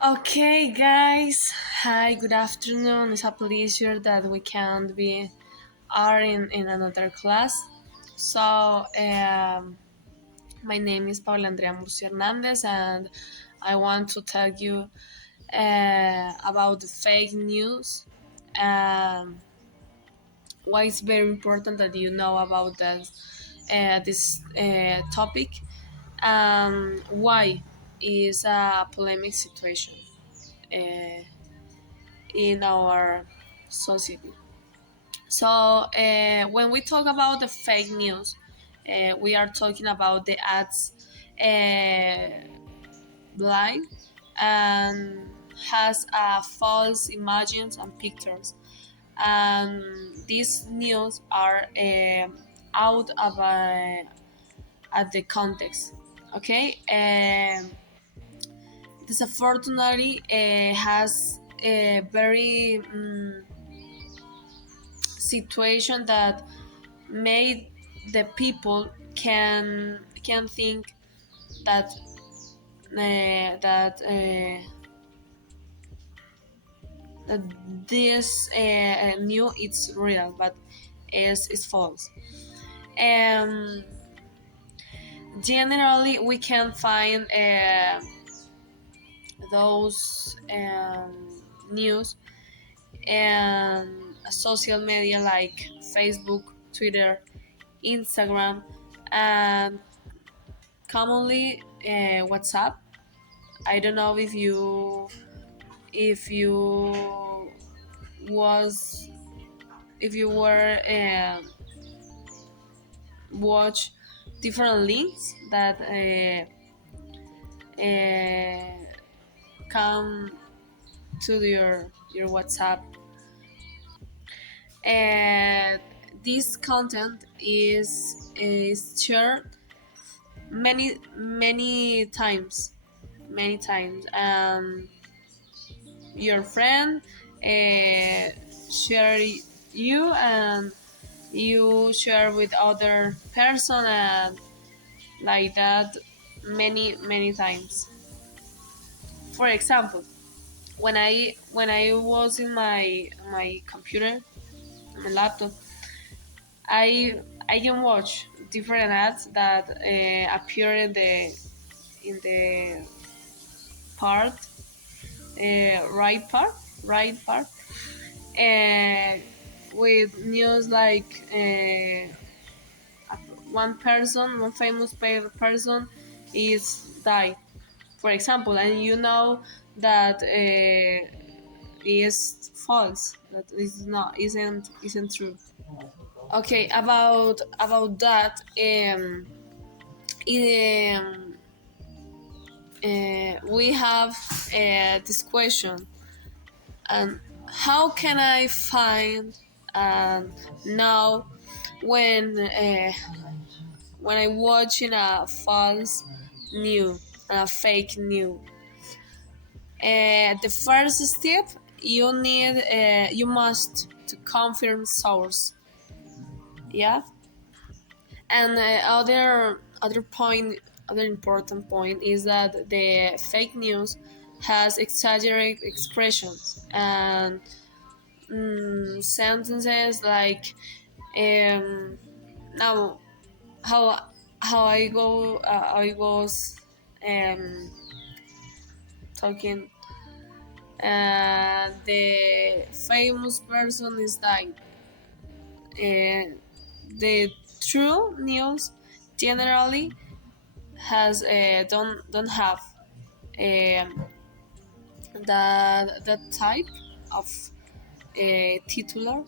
Okay, guys. Hi, good afternoon. It's a pleasure that we can be are in another class. So, my name is Paula Andrea Murcia Hernandez, and I want to tell you about the fake news. Um, why it's very important that you know about this topic. Why is a polemic situation uh, in our society. So, when we talk about the fake news, we are talking about the ads blind and has false images and pictures. And these news are out of at the context. Okay. This unfortunately has a very situation that made the people can think that that this new it's real, but is false. And generally, we can find those news and social media like Facebook, Twitter, Instagram, and commonly WhatsApp. I don't know if you was if you were watch different links that uh, come to your WhatsApp. And this content is shared many times. Your friend share you, and you share with other person, and like that many times. For example, when I was in my computer, my laptop, I can watch different ads that appear in the part right part right part uh, with news like one famous person is died, for example, and you know that is false, that is not isn't true. Okay, about that, um, we have this question, and how can I find and know when when I watching a false news, a fake news? The first step, you must to confirm source. Yeah. And other important point is that the fake news has exaggerated expressions and sentences like um, now how I was um, talking, the famous person is dying. The true news generally has don't have um, that type of titular,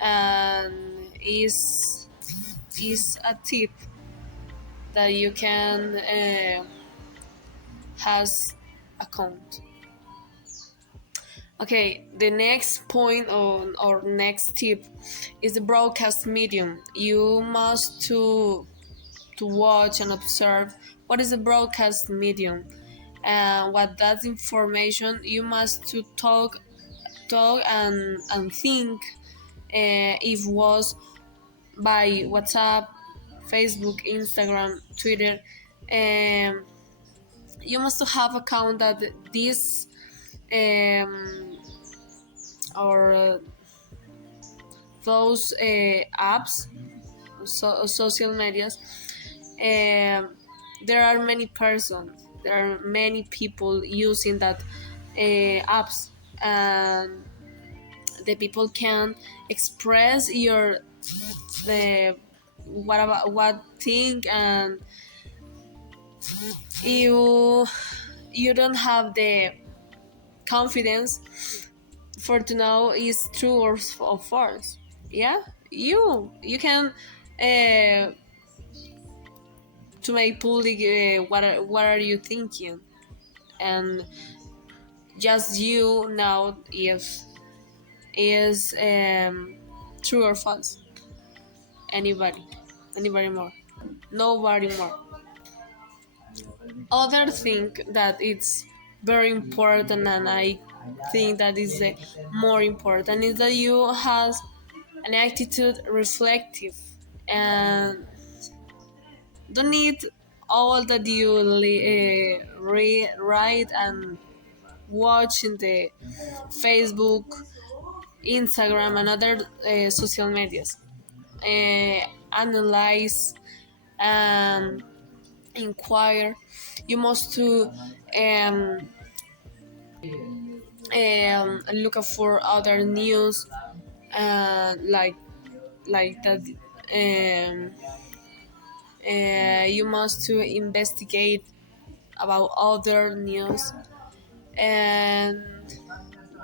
and is a tip that you can has account. Okay, the next point on or next tip is the broadcast medium. You must to watch and observe what is the broadcast medium and what that information. You must to talk and think if was by WhatsApp, Facebook, Instagram, Twitter, um, you must have account that these um, or those apps, social medias, there are many persons, there are many people using that apps, and the people can express your the what think, and you don't have the confidence for to know is true or false. Yeah, you can to make public what are you thinking, and just you know if is true or false. Anybody more, nobody more. Other thing that it's very important, and I think that is the more important, is that you has an attitude reflective, and don't need all that you write and watch in the Facebook, Instagram, and other social medias. Analyze and inquire. You must to look for other news, like that. Um, you must to investigate about other news, and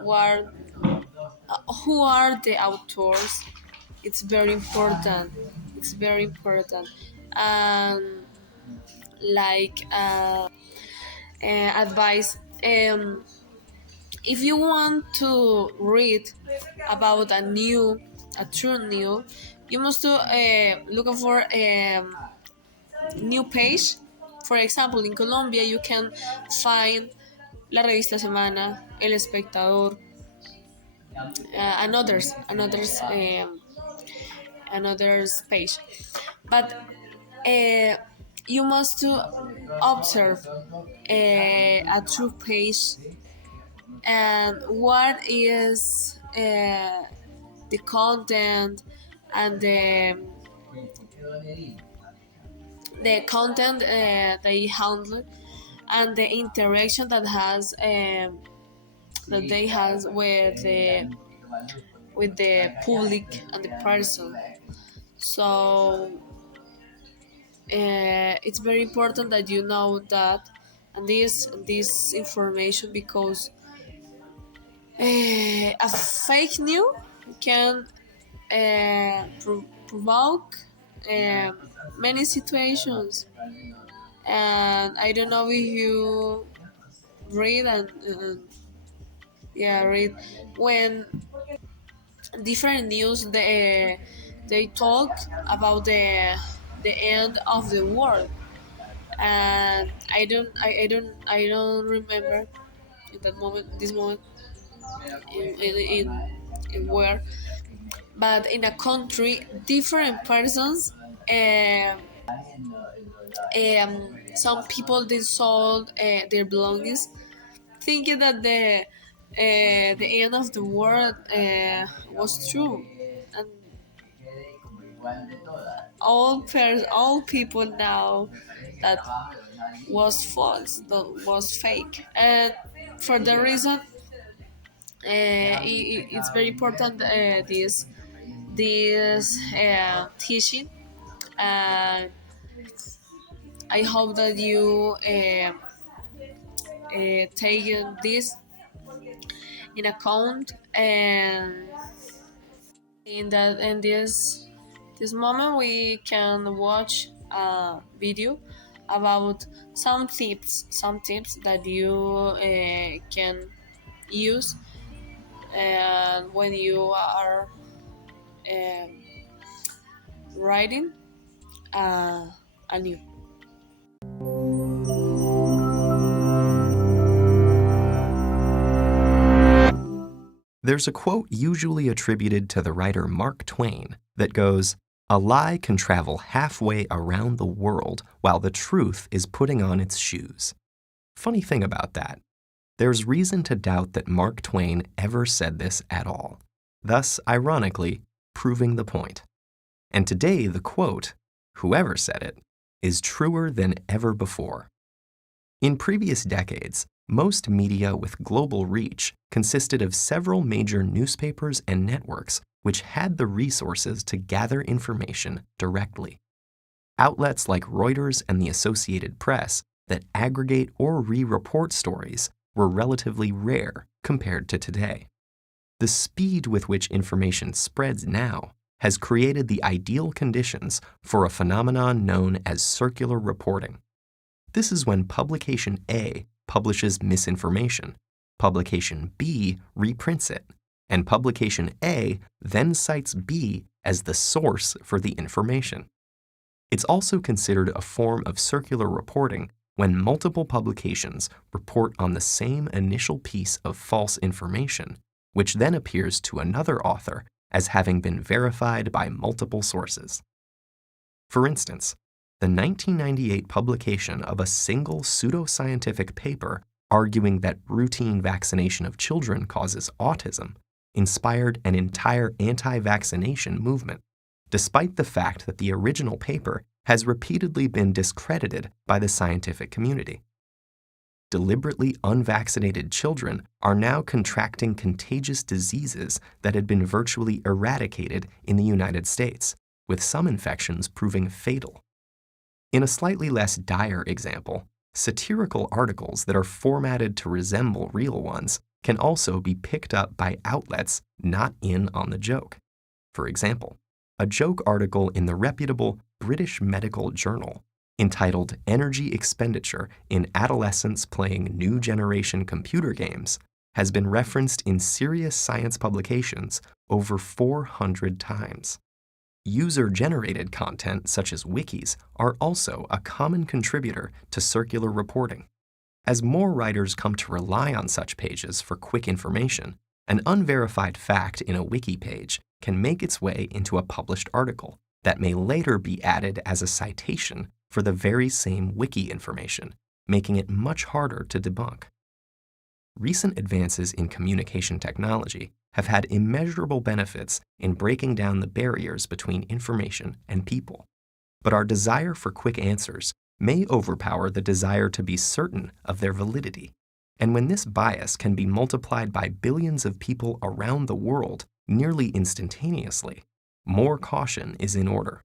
what who are the authors. It's very important. It's very important. And like advice, if you want to read about a true new, you must to look for new page. For example, in Colombia you can find La Revista Semana, El Espectador, and others page. But you must to observe a true page, and what is the content, and the content they handle, and the interaction that they has with the public and the person. So it's very important that you know that, and this information, because a fake news can provoke many situations. And I don't know if you read and yeah, read when different news they talk about the end of the world, and I don't remember in that moment, this moment, in where, but in a country different persons, um, some people they sold their belongings, thinking that the end of the world was true, and all people know that was false, that was fake. And for the reason, it's very important, this teaching. And I hope that you take this in account, and in this moment we can watch a video about some tips that you can use when you are um, writing a new. There's a quote usually attributed to the writer Mark Twain that goes, "A lie can travel halfway around the world while the truth is putting on its shoes." Funny thing about that, there's reason to doubt that Mark Twain ever said this at all, thus, ironically, proving the point. And today, the quote, "Whoever said it," is truer than ever before. In previous decades, most media with global reach consisted of several major newspapers and networks which had the resources to gather information directly. Outlets like Reuters and the Associated Press that aggregate or re-report stories were relatively rare compared to today. The speed with which information spreads now has created the ideal conditions for a phenomenon known as circular reporting. This is when publication A publishes misinformation, publication B reprints it, and publication A then cites B as the source for the information. It's also considered a form of circular reporting when multiple publications report on the same initial piece of false information, which then appears to another author as having been verified by multiple sources. For instance, the 1998 publication of a single pseudoscientific paper arguing that routine vaccination of children causes autism inspired an entire anti-vaccination movement, despite the fact that the original paper has repeatedly been discredited by the scientific community. Deliberately unvaccinated children are now contracting contagious diseases that had been virtually eradicated in the United States, with some infections proving fatal. In a slightly less dire example, satirical articles that are formatted to resemble real ones can also be picked up by outlets not in on the joke. For example, a joke article in the reputable British Medical Journal entitled "Energy Expenditure in Adolescents Playing New Generation Computer Games" has been referenced in serious science publications over 400 times. User-generated content, such as wikis, are also a common contributor to circular reporting. As more writers come to rely on such pages for quick information, an unverified fact in a wiki page can make its way into a published article that may later be added as a citation for the very same wiki information, making it much harder to debunk. Recent advances in communication technology have had immeasurable benefits in breaking down the barriers between information and people. But our desire for quick answers may overpower the desire to be certain of their validity. And when this bias can be multiplied by billions of people around the world nearly instantaneously, more caution is in order.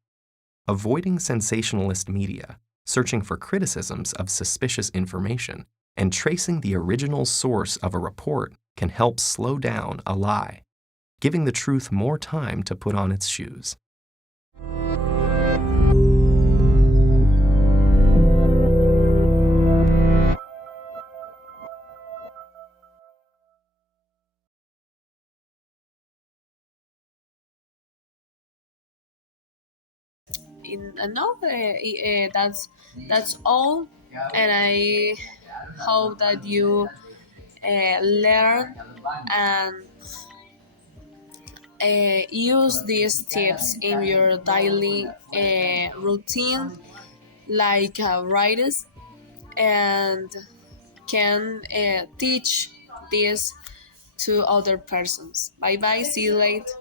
Avoiding sensationalist media, searching for criticisms of suspicious information, and tracing the original source of a report can help slow down a lie, giving the truth more time to put on its shoes. No, that's all, and I hope that you learn and use these tips in your daily routine, like writers, and can teach this to other persons. Bye bye. See you later.